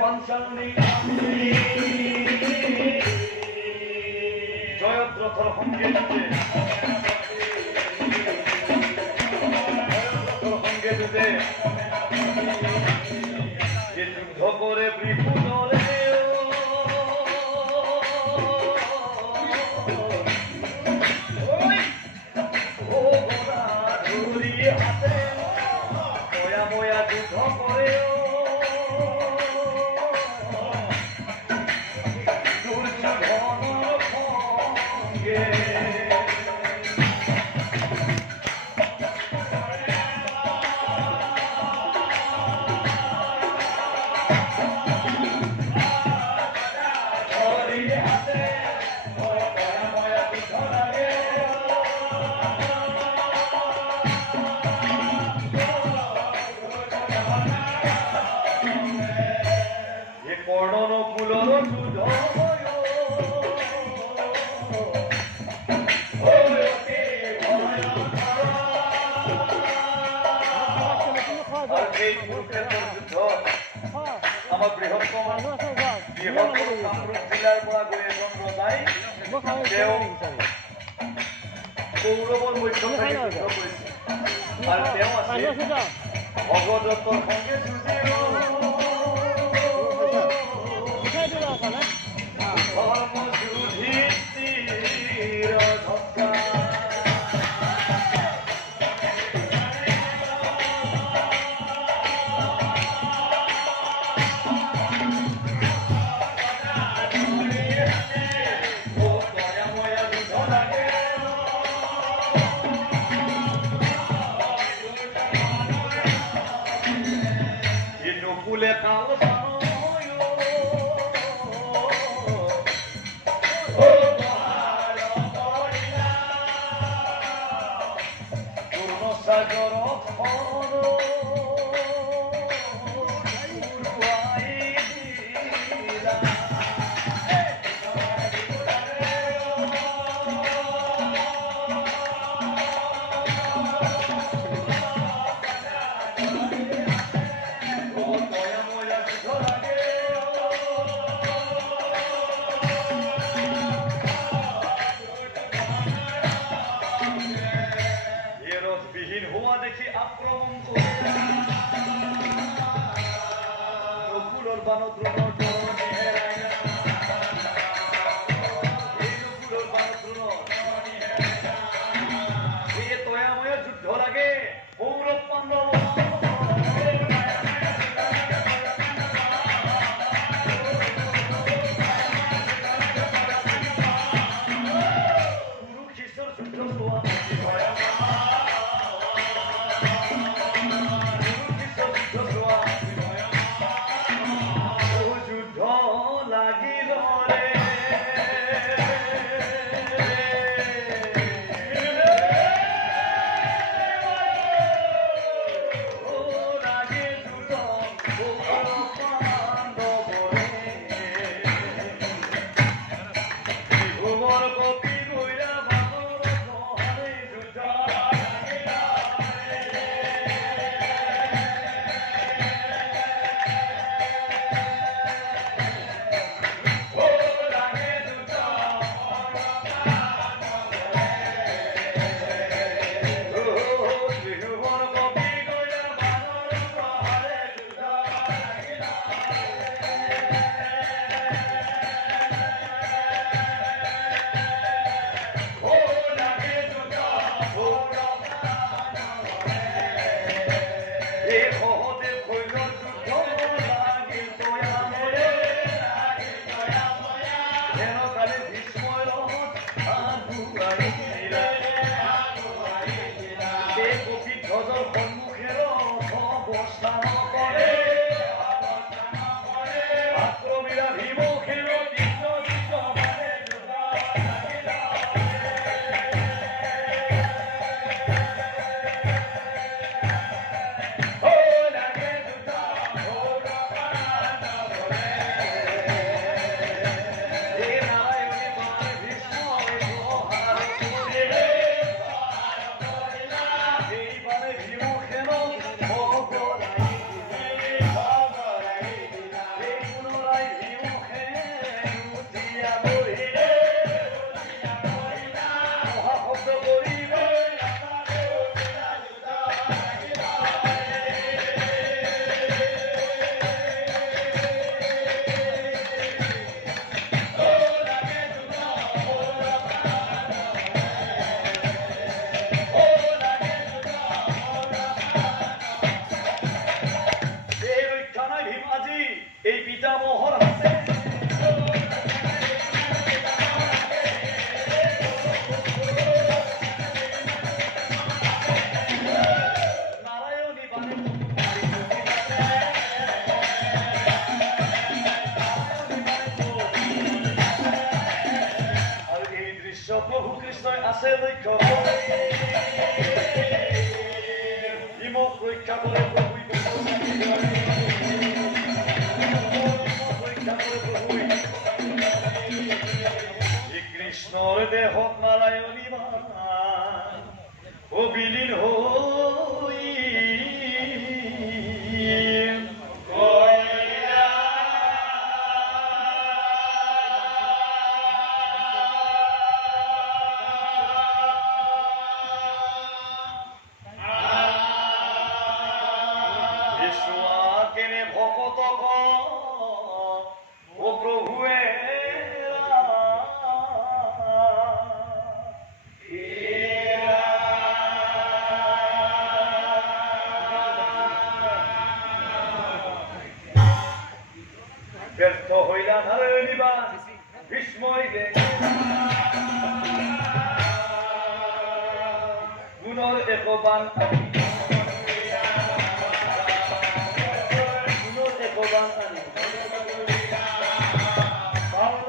পাঞ্চালী জয়দ্রথর সঙ্গে যুদ্ধে যে যুদ্ধ করে বৃহু দলে হাতে ময়া ময়া যুদ্ধ করে আমার বৃহত্তম কামরূপ জিলাৰ পৰা গৈ এজন ৰজাই তেওঁ কৌৰৱৰ মধ্যত থাকি যুদ্ধ কৰিছিল আৰু তেওঁ আছিল ভগদত্তৰ সঙ্গে যুঁজিল ধৰ্ম যুধিষ্ঠিৰ ধক্কা Pule kaos দেখি আক্রমণ করে নকুলের বানদ্রোণ চরণে হেরাইয়া এই নকুলের বানদ্রোণ এই তয়াময় যুদ্ধ লাগে কৌরব পাণ্ডব কুরুক্ষেত্রের যুদ্ধ চোৱা লক্ষ্য করে বিমুখ রক্ষা করে প্রভুই কৃষ্ণর দেহ নারায়ণী ও বিলীন হই ও প্রভুয়ে ব্যর্থ হইলা নারায়ণী বা বিস্ময় গুণর একবান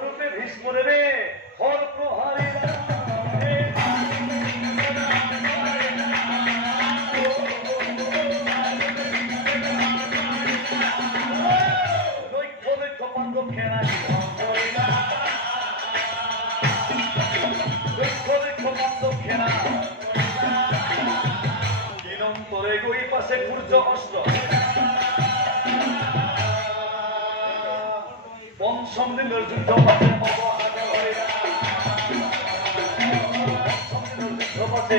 রূপে ভীষ্মরে রে হর প্রহারে লক্ষ্য লক্ষ্য পাণ্ডব খেলা লক্ষ্য লক্ষ্য পাণ্ডব খেলা দিনন্তরে গই পাশে সূর্য অস্ত পঞ্চম দিনের যুদ্ধ পাশে পঞ্চম দিনের যুদ্ধ পাশে